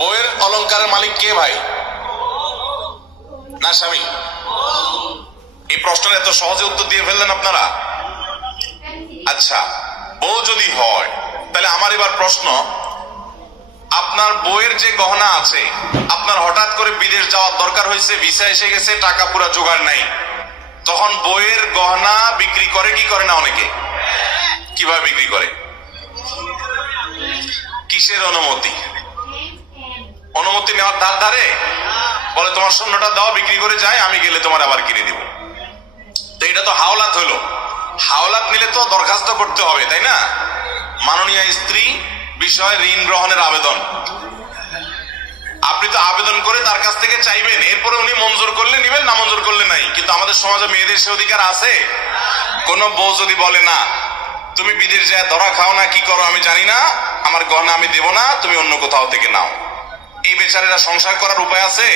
বইয়ের অলংকারের মালিক কে ভাই? না স্বামী? এই প্রশ্নের এত সহজে উত্তর দিয়ে ফেললেন আপনারা। আচ্ছা, বউ যদি হয় তাহলে আমার এবার প্রশ্ন, আপনার বইয়ের যে গহনা আছে, আপনার হঠাৎ করে বিদেশ যাওয়ার দরকার হয়েছে, ভিসা এসে গেছে, টাকা পুরা জোগাড় নাই, তখন বইয়ের গহনা বিক্রি করে কি করে না? অনেকে কিভাবে বিক্রি করে? কিসের অনুমতি? অনুমতি নেওয়ার ধার ধারে বলে তোমার স্বর্ণটা দাও, বিক্রি করে যায়, আমি গেলে তোমার আবার কিনে দিব। তো এটা তো হাওলাত হলো। হাওলাত নিলে তো দরখাস্ত করতে হবে, তাই না? মাননীয় স্ত্রী বিষয়ে ঋণ গ্রহণের আবেদন, আপনি তো আবেদন করে তার কাছ থেকে চাইবেন, এরপরে উনি মঞ্জুর করলে নিবেন, না মঞ্জুর করলে নাই। কিন্তু আমাদের সমাজে মেয়েদের সে অধিকার আছে? কোন বউ যদি বলে না, তুমি বিদেশ যায় ধরা খাও না কি করো আমি জানি না, আমার গহনা আমি দেব না, তুমি অন্য কোথাও থেকে নাও, এই বেচারেরা সংসার করার উপায় আছে?